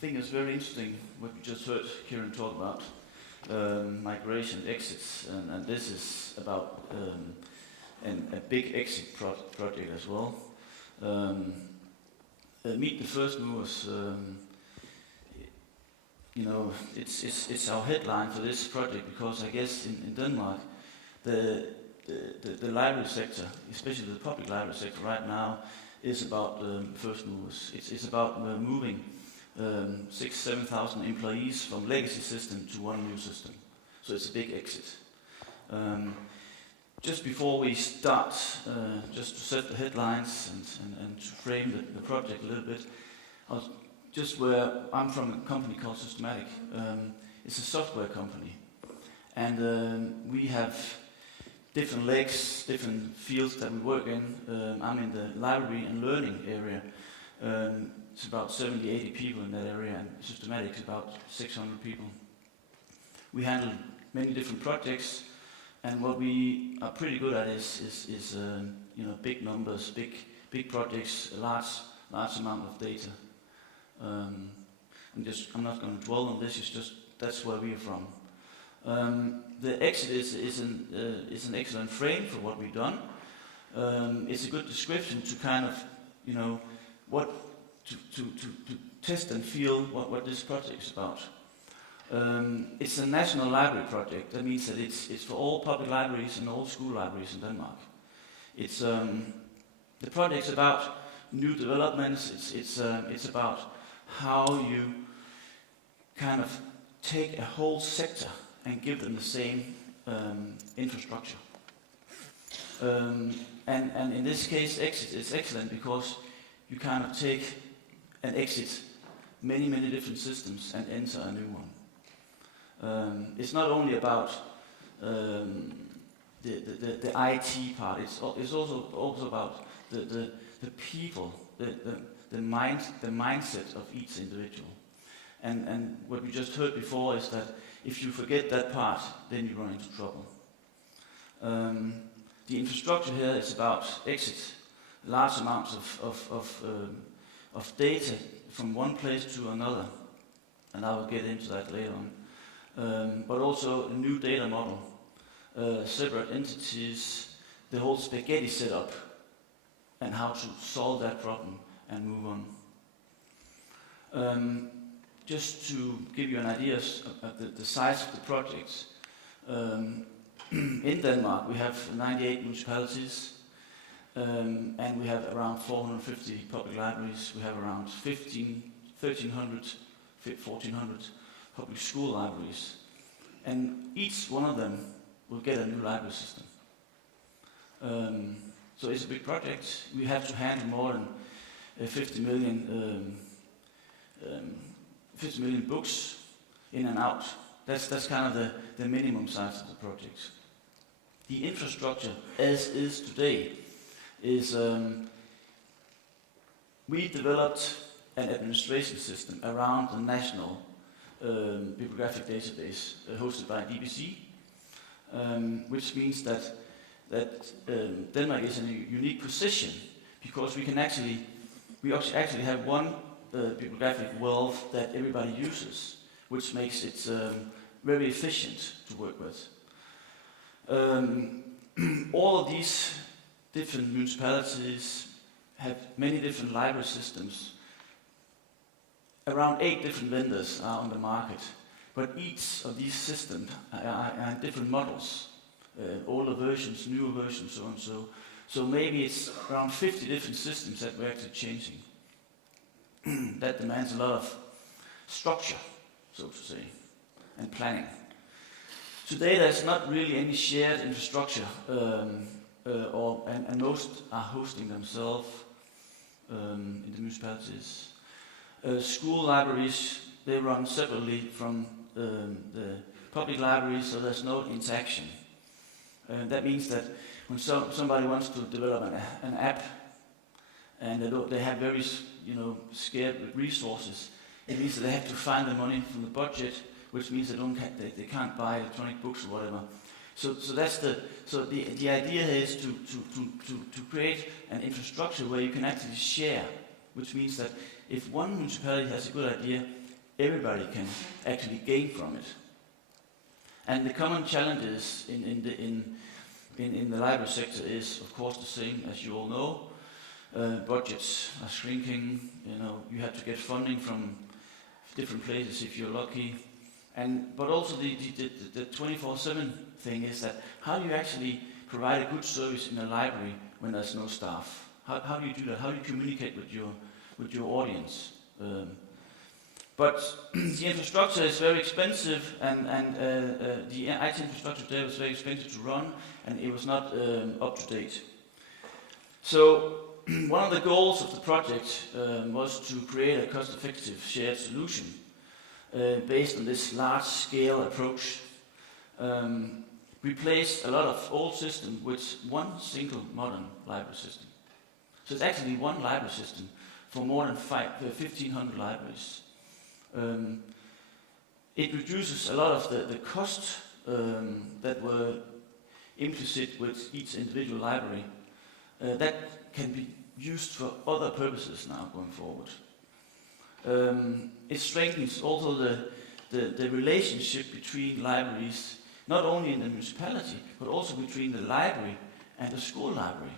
think it's very interesting what we just heard Kieran talk about, migration, exits, and this is about a big exit project as well. Meet the first movers. It's our headline for this project because I guess in Denmark, the library sector, especially the public library sector right now, is about first movers. It's about moving 6,000-7,000 employees from legacy system to one new system. So it's a big exit. Just before we start, just to set the headlines and to frame the project a little bit, just where I'm from, a company called Systematic. It's a software company, and we have different legs, different fields that we work in. I'm in the library and learning area. It's about 70-80 people in that area, and Systematic is about 600 people. We handle many different projects, and what we are pretty good at is big numbers, big projects, a large amount of data. I'm not going to dwell on this. It's just that's where we are from. The exit is an excellent frame for what we've done. It's a good description to kind of to test and feel what this project is about. It's a national library project. That means that it's for all public libraries and all school libraries in Denmark. It's the project's about new developments. It's about how you kind of take a whole sector and give them the same infrastructure. And in this case, exit is excellent because you kind of take and exit many different systems and enter a new one. It's not only about the IT part. It's also about the people, the mindset of each individual. And what we just heard before is that if you forget that part, then you run into trouble. The infrastructure here is about exit large amounts of data from one place to another, and I will get into that later on. But also a new data model, separate entities, the whole spaghetti setup, and how to solve that problem and move on. Just to give you an idea of the size of the projects, in Denmark we have 98 municipalities, and we have around 450 public libraries. We have around 1,300, 1,400 public school libraries, and each one of them will get a new library system. So it's a big project. We have to handle more than 50 million books in and out. That's kind of the minimum size of the project. The infrastructure, as is today, is we developed an administration system around the national bibliographic database hosted by DBC, which means that Denmark is in a unique position because we actually have one bibliographic wealth that everybody uses, which makes it very efficient to work with. All of these different municipalities have many different library systems. Around 8 different vendors are on the market, but each of these systems are different models, older versions, newer versions, so on and so. So maybe it's around 50 different systems that we're actually changing. That demands a lot of structure, so to say, and planning. Today there's not really any shared infrastructure, and most are hosting themselves in the municipalities. School libraries, they run separately from the public libraries, so there's no interaction. That means that when somebody wants to develop an app, and they have very scarce resources, it means that they have to find the money from the budget, which means they can't buy electronic books or whatever. So the idea is to create an infrastructure where you can actually share, which means that if one municipality has a good idea, everybody can actually gain from it. And the common challenges in the library sector is, of course, the same as you all know. Budgets are shrinking. You have to get funding from different places if you're lucky. But also the 24/7 thing is that how do you actually provide a good service in a library when there's no staff? How do you do that? How do you communicate with your audience? But the infrastructure is very expensive, and the IT infrastructure there was very expensive to run, and it was not up to date. So one of the goals of the project was to create a cost-effective shared solution based on this large-scale approach. Replace a lot of old systems with one single modern library system. So it's actually one library system for more than 1,500 libraries. It reduces a lot of the cost that were implicit with each individual library. That can be used for other purposes now going forward. It strengthens also the relationship between libraries, not only in the municipality, but also between the library and the school library.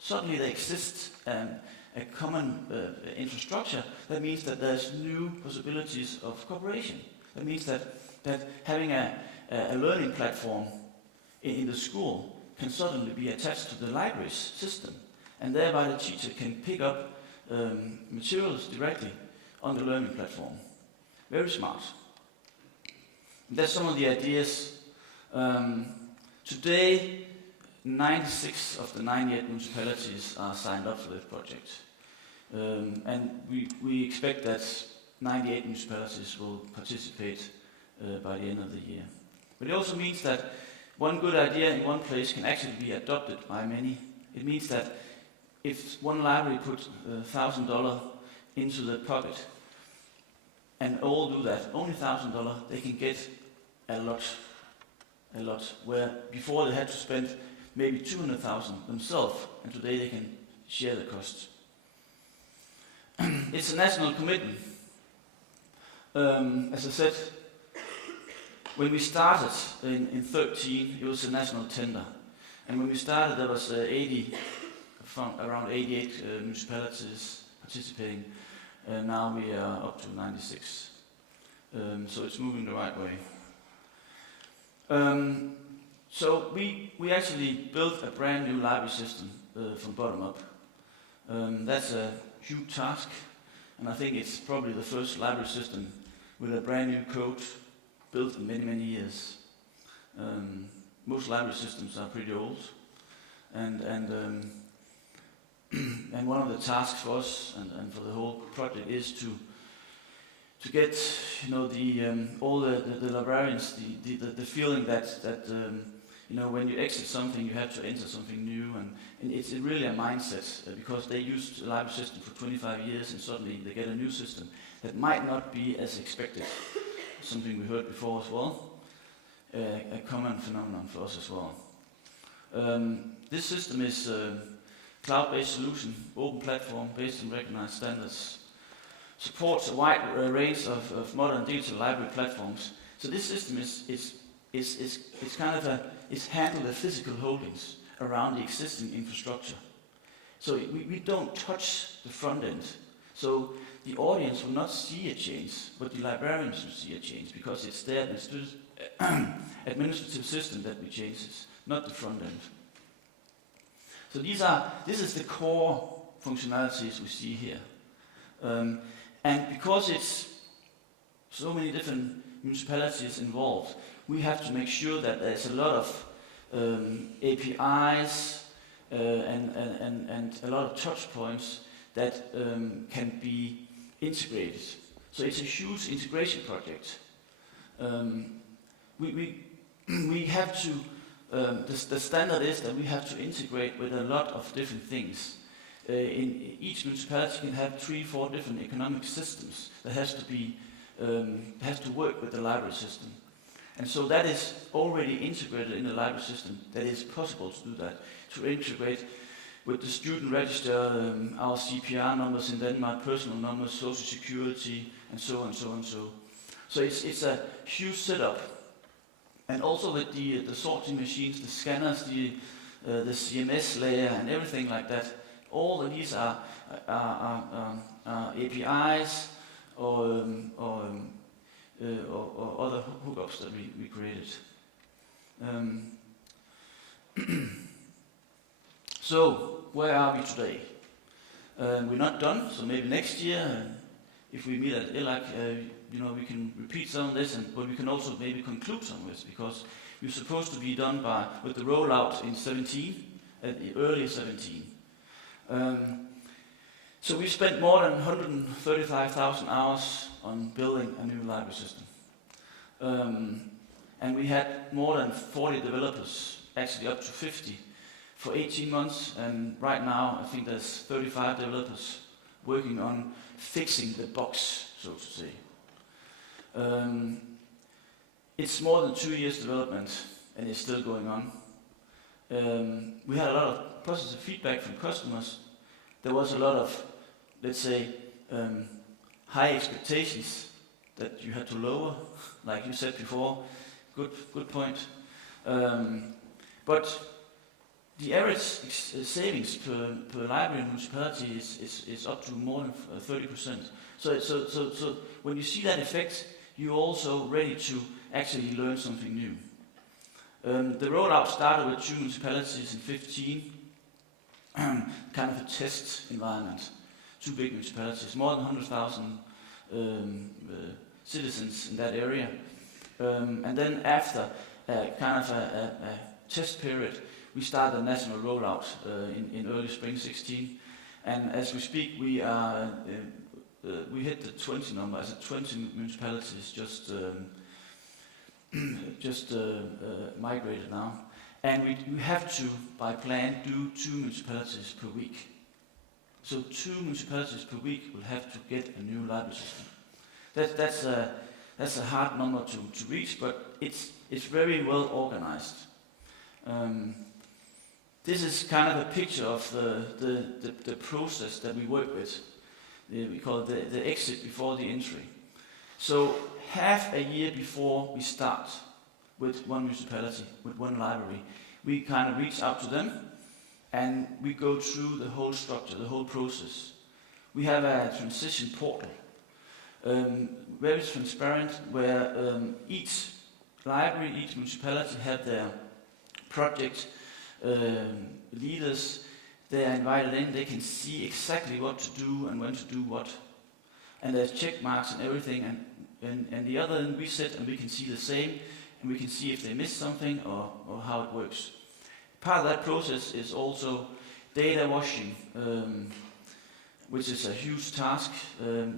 Suddenly there exists a common infrastructure. That means that there's new possibilities of cooperation. That means that having a learning platform in the school can suddenly be attached to the library's system, and thereby the teacher can pick up materials directly on the learning platform. Very smart. That's some of the ideas. Today, 96 of the 98 municipalities are signed up for this project. And we expect that 98 municipalities will participate by the end of the year. But it also means that one good idea in one place can actually be adopted by many. It means that if one library put $1,000 into the pocket, and all do that, only $1,000, they can get a lot. Where before they had to spend maybe 200,000 themselves, and today they can share the costs. It's a national commitment. As I said, when we started in 13, it was a national tender. And when we started, there was around 88 municipalities participating. Now we are up to 96. So it's moving the right way. So we actually built a brand new library system from bottom up. That's a huge task, and I think it's probably the first library system with a brand new code built in many, many years. Most library systems are pretty old, and one of the tasks for us and for the whole project is to get all the librarians the feeling that when you exit something you have to enter something new, and it's really a mindset because they used the library system for 25 years and suddenly they get a new system that might not be as expected. Something we heard before as well, a common phenomenon for us as well. This system is a cloud-based solution, open platform based on recognized standards. Supports a wide range of modern digital library platforms. So this system is kind of it's handle the physical holdings around the existing infrastructure. So we don't touch the front end. So the audience will not see a change, but the librarians will see a change because it's their administrative system that we change, not the front end. So this is the core functionalities we see here. And because it's so many different municipalities involved, we have to make sure that there's a lot of APIs and a lot of touch points that can be integrated. So it's a huge integration project. We have to, the standard is that we have to integrate with a lot of different things. In each municipality can have 3-4 different economic systems that has to work with the library system. And so that is already integrated in the library system. That is possible to do that, to integrate with the student register, our CPR numbers in Denmark, personal numbers, social security, and so on, so on, so. So it's a huge setup, and also with the sorting machines, the scanners, the CMS layer, and everything like that. All of these are APIs or other hookups that we created. So where are we today? We're not done, so maybe next year, if we meet at ELAG, we can repeat some of this, but we can also maybe conclude some of this, because we're supposed to be done with the rollout in 17, at the early 17. So we spent more than 135,000 hours on building a new library system. And we had more than 40 developers, actually up to 50, for 18 months, and right now I think there's 35 developers working on fixing the bugs, so to say. It's more than 2 years development, and it's still going on. We had a lot of positive feedback from customers. There was a lot of, let's say, high expectations that you had to lower, like you said before. Good point. But the average savings per library and municipality is up to more than 30%. So when you see that effect, you're also ready to actually learn something new. The rollout started with 2 municipalities in 15, kind of a test environment. 2 big municipalities, more than 100,000 citizens in that area. And then after kind of a test period, we started a national rollout in early spring 16. And as we speak, we hit the 20 number. As 20 municipalities just migrated now. And we have to, by plan, do 2 municipalities per week. So 2 municipalities per week will have to get a new library system. That's a hard number to reach, but it's very well organized. This is kind of a picture of the process that we work with. We call it the exit before the entry. So half a year before we start with one municipality, with one library, we kind of reach out to them and we go through the whole structure, the whole process. We have a transition portal, very transparent, where each library, each municipality have their project leaders. They are invited in, they can see exactly what to do and when to do what. And there's check marks and everything, and the other end we sit and we can see the same, and we can see if they missed something or how it works. Part of that process is also data washing, which is a huge task.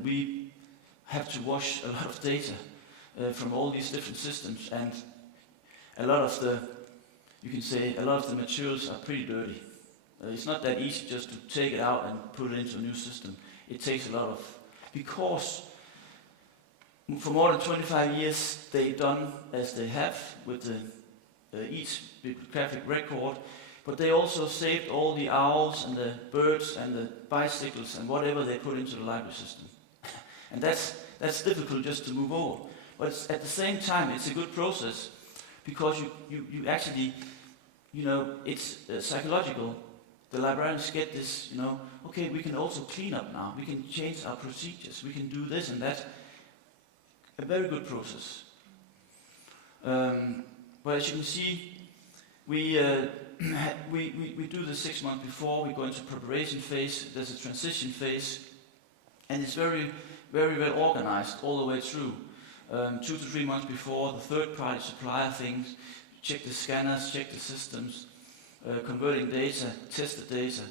We have to wash a lot of data from all these different systems, and a lot of the materials are pretty dirty. It's not that easy just to take it out and put it into a new system. It takes a lot of, because for more than 25 years they've done as they have with each bibliographic record, but they also saved all the owls and the birds and the bicycles and whatever they put into the library system. And that's difficult just to move over. But at the same time, it's a good process, because you actually, it's psychological. The librarians get this, okay, we can also clean up now. We can change our procedures. We can do this and that. A very good process. But as you can see, we do the 6 months before. We go into preparation phase. There's a transition phase, and it's very, very well organized all the way through. 2 to 3 months before, the third-party supplier things, check the scanners, check the systems, converting data, test the data.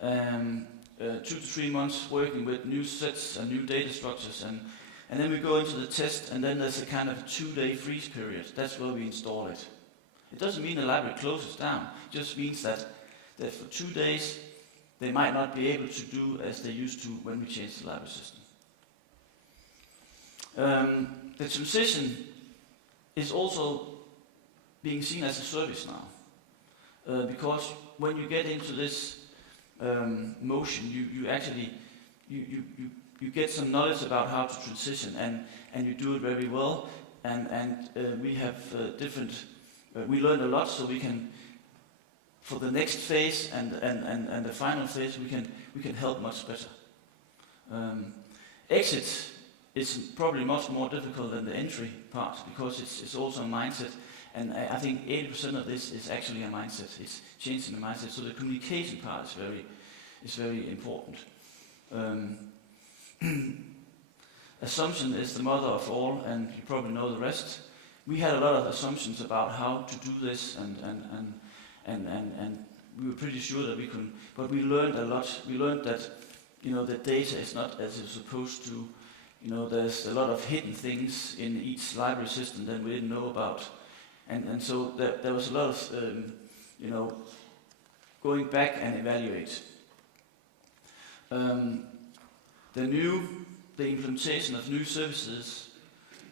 2 to 3 months working with new sets and new data structures, and then we go into the test, and then there's a kind of 2-day freeze period. That's where we install it. It doesn't mean the library closes down. It just means that for 2 days they might not be able to do as they used to when we changed the library system. The transition is also being seen as a service now, because when you get into this motion, you actually you get some knowledge about how to transition, and you do it very well. And we have different. We learned a lot, so we can, for the next phase and the final phase, we can help much better. Exit is probably much more difficult than the entry part, because it's also a mindset, and I think 80% of this is actually a mindset. It's changing the mindset. So the communication part is very important. Assumption is the mother of all, and you probably know the rest. We had a lot of assumptions about how to do this, and we were pretty sure that we couldn't. But we learned a lot. We learned that, the data is not as it's supposed to. There's a lot of hidden things in each library system that we didn't know about, and so there was a lot of, going back and evaluate. The implementation of new services,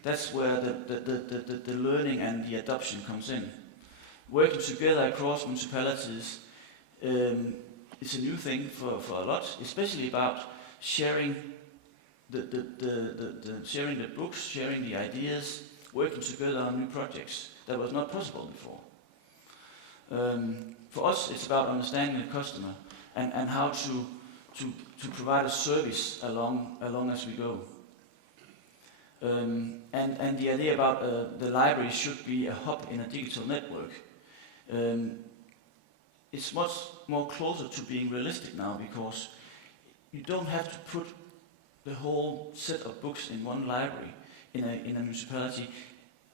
that's where the learning and the adoption comes in. Working together across municipalities is a new thing for a lot, especially about sharing sharing the books, sharing the ideas, working together on new projects. That was not possible before. For us, it's about understanding the customer and how to provide a service along as we go. And the idea about the library should be a hub in a digital network. It's much more closer to being realistic now, because you don't have to put the whole set of books in one library in a municipality.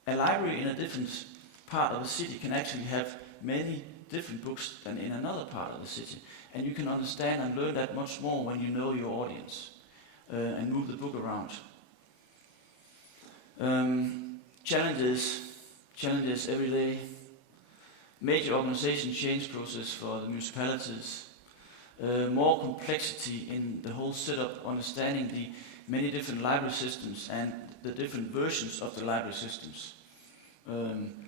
A library in a different part of the city can actually have many different books than in another part of the city. And you can understand and learn that much more when you know your audience and move the book around. Challenges every day. Major organization change process for the municipalities. More complexity in the whole setup, understanding the many different library systems and the different versions of the library systems.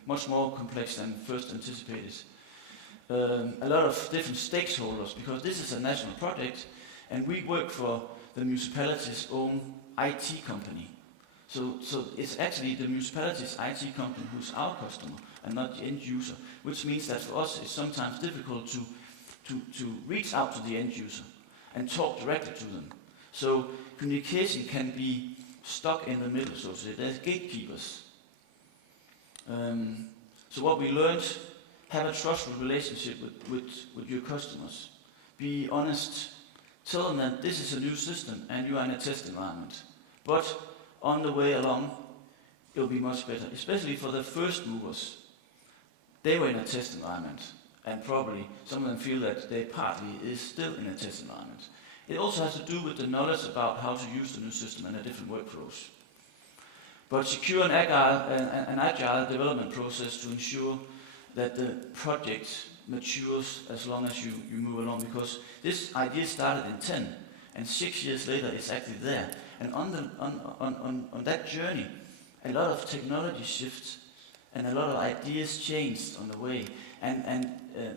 Much more complex than first anticipated. A lot of different stakeholders, because this is a national project and we work for the municipality's own IT company. So it's actually the municipality's IT company who's our customer and not the end user, which means that for us it's sometimes difficult to reach out to the end user and talk directly to them. So communication can be stuck in the middle, so to say. There's gatekeepers. So what we learned: have a trustful relationship with your customers. Be honest. Tell them that this is a new system and you are in a test environment. But on the way along, it'll be much better, especially for the first movers. They were in a test environment, and probably some of them feel that they partly is still in a test environment. It also has to do with the knowledge about how to use the new system and the different workflows. But secure an agile development process to ensure that the project matures as long as you move along, because this idea started in 10, and 6 years later it's actually there. And on that journey, a lot of technology shifts and a lot of ideas changed on the way. And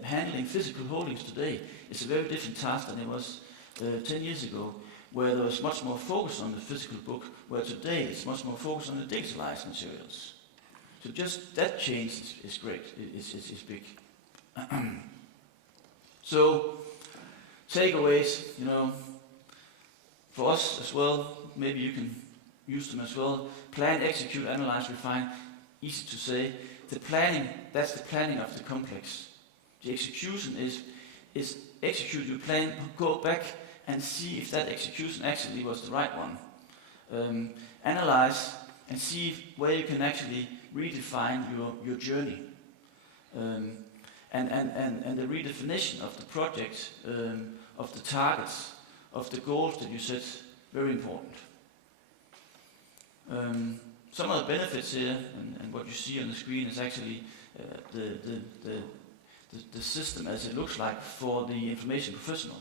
handling physical holdings today is a very different task than it was 10 years ago, where there was much more focus on the physical book, where today it's much more focus on the digitalized materials. So just that change is great, is big. So, takeaways, for us as well, maybe you can use them as well. Plan, execute, analyze, refine. Easy to say. The planning, that's the planning of the complex. The execution is execute, you plan, go back and see if that execution actually was the right one. Analyze and see where you can actually redefine your journey. And the redefinition of the project, of the targets, of the goals that you set, very important. Some of the benefits here, and what you see on the screen, is actually the system as it looks like for the information professional.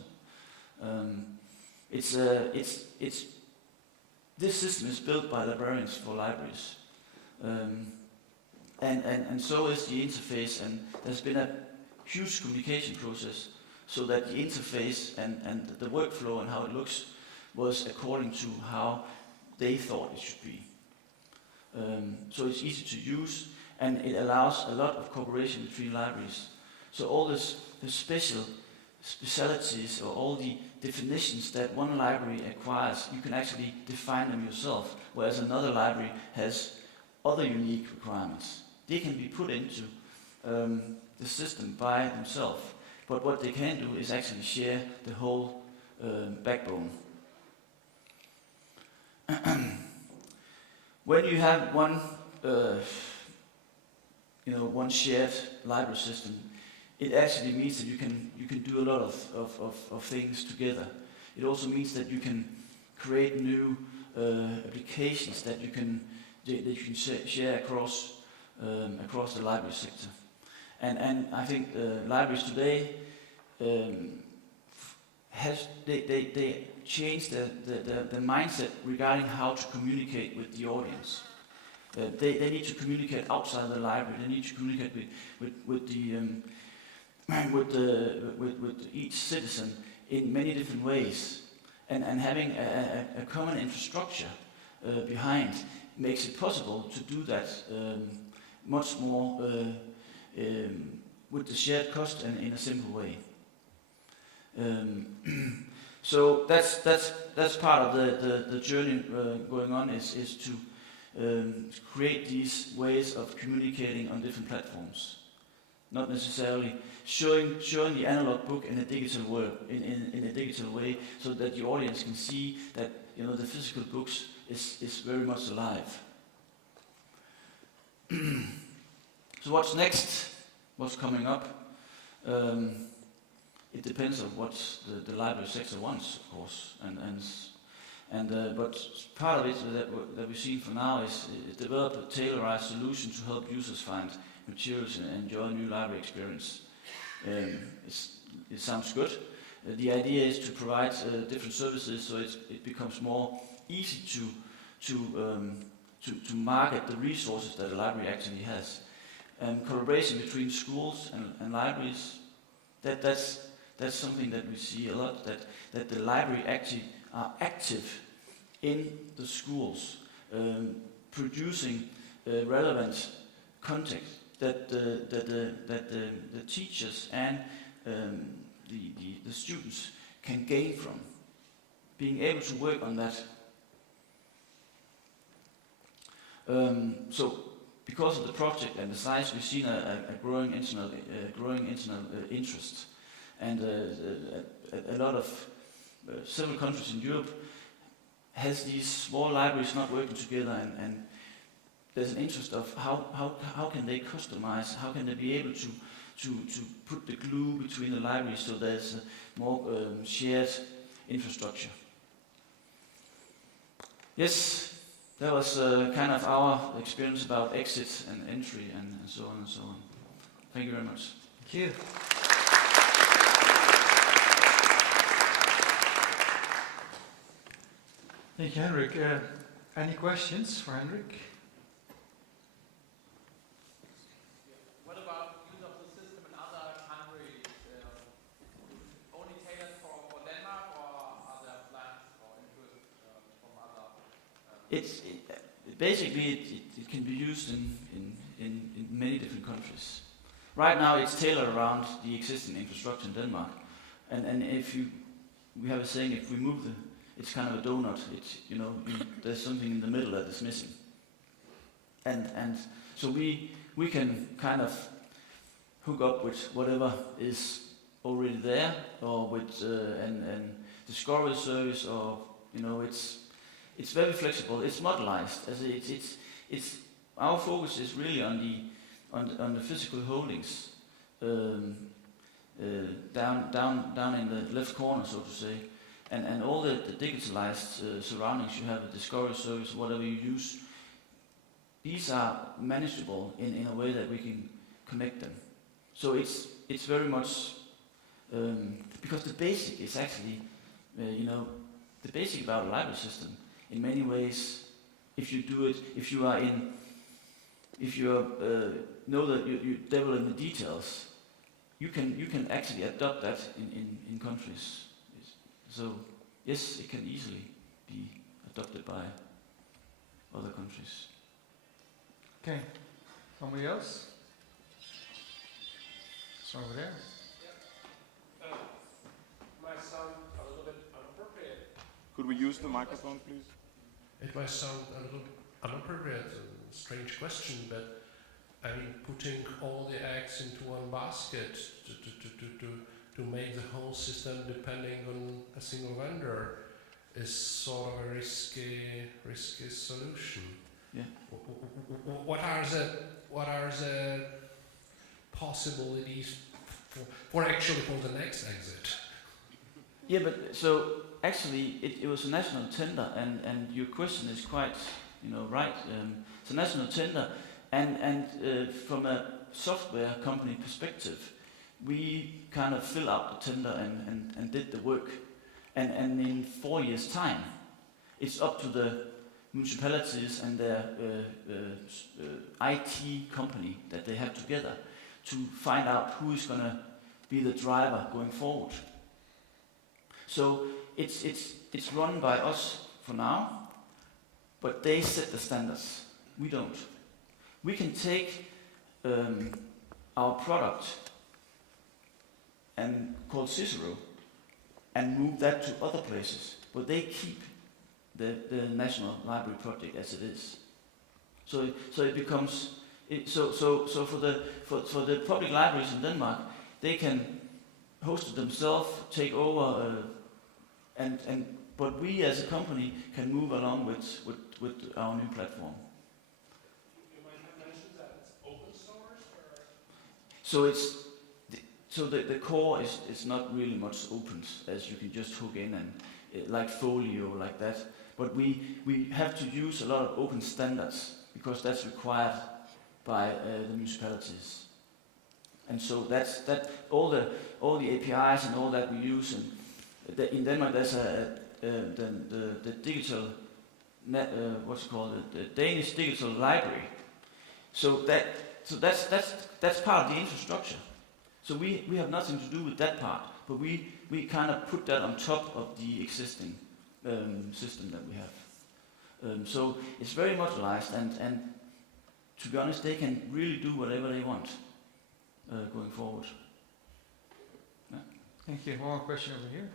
This system is built by librarians for libraries, and so is the interface. And there's been a huge communication process so that the interface and the workflow and how it looks was according to how they thought it should be. So it's easy to use, and it allows a lot of cooperation between libraries. So all the specialities or all the definitions that one library acquires, you can actually define them yourself, whereas another library has other unique requirements. They can be put into the system by themselves, but what they can do is actually share the whole backbone. When you have one shared library system, it actually means that you can do a lot of things together. It also means that you can create new applications that you can share across the library sector. And I think libraries today they change the mindset regarding how to communicate with the audience. They need to communicate outside the library. They need to communicate with each citizen in many different ways, and having a common infrastructure behind makes it possible to do that much more with the shared cost and in a simple way. So that's part of the journey going on is to create these ways of communicating on different platforms, not necessarily showing the analog book in a digital way, so that the audience can see that the physical books is very much alive. So what's next? What's coming up? It depends on what the library sector wants, of course, but part of it that we've seen for now is develop a tailored solution to help users find materials and enjoy a new library experience. It sounds good. The idea is to provide different services so it becomes more easy to market the resources that a library actually has. Collaboration between schools and libraries, that's something that we see a lot, that the library actually are active in the schools, producing relevant content that the teachers and the students can gain from. Being able to work on that. So, because of the project and the size, we've seen a growing internal interest, and a lot of several countries in Europe has these small libraries not working together, and there's an interest of how can they customize, how can they be able to put the glue between the libraries so there's a more shared infrastructure. Yes, that was kind of our experience about exit and entry and so on and so on. Thank you very much. Thank you. Thank you, Henrik. Any questions for Henrik? What about use of the system in other countries? Only tailored for Denmark, or are there plans or interest from other? Basically it can be used in many different countries. Right now it's tailored around the existing infrastructure in Denmark, and we have a saying, if we move it's kind of a donut. There's something in the middle that is missing, and so we can kind of hook up with whatever is already there, or with and discovery service, or it's very flexible. It's modelized. As it's our focus is really on the physical holdings, down in the left corner, so to say. And all the digitalized surroundings you have, the discovery service, whatever you use, these are manageable in a way that we can connect them. So it's very much because the basic is actually the basic about a library system. In many ways, if you do it, if you know that you dabble in the details, you can actually adopt that in countries. So yes, it can easily be adopted by other countries. Okay. Somebody else? It's over there. Might sound a little bit inappropriate. Could we use the microphone, please? It might sound a little inappropriate, a strange question, but I mean, putting all the eggs into one basket to make the whole system depending on a single vendor is sort of a risky solution. Yeah. What are the possibilities for the next exit? Yeah, but so actually it was a national tender, and your question is quite, right. It's a national tender, and from a software company perspective, we kind of fill out the tender and did the work, and in 4 years' time, it's up to the municipalities and their IT company that they have together to find out who is going to be the driver going forward. So it's run by us for now, but they set the standards. We don't. We can take our product and called Cicero and move that to other places, but they keep the National Library project as it is. So it becomes so for the public libraries in Denmark, they can host it themselves, take over, but we as a company can move along with our new platform. You might have mentioned that it's open source, or The core is not really much open, as you can just hook in and like Folio like that. But we have to use a lot of open standards because that's required by the municipalities. And so that's all the APIs and all that we use. And in Denmark there's the digital the Danish Digital Library. So that's part of the infrastructure. So we have nothing to do with that part, but we kind of put that on top of the existing system that we have. So it's very modularized, and to be honest, they can really do whatever they want going forward. Yeah. Thank you. One more question over here.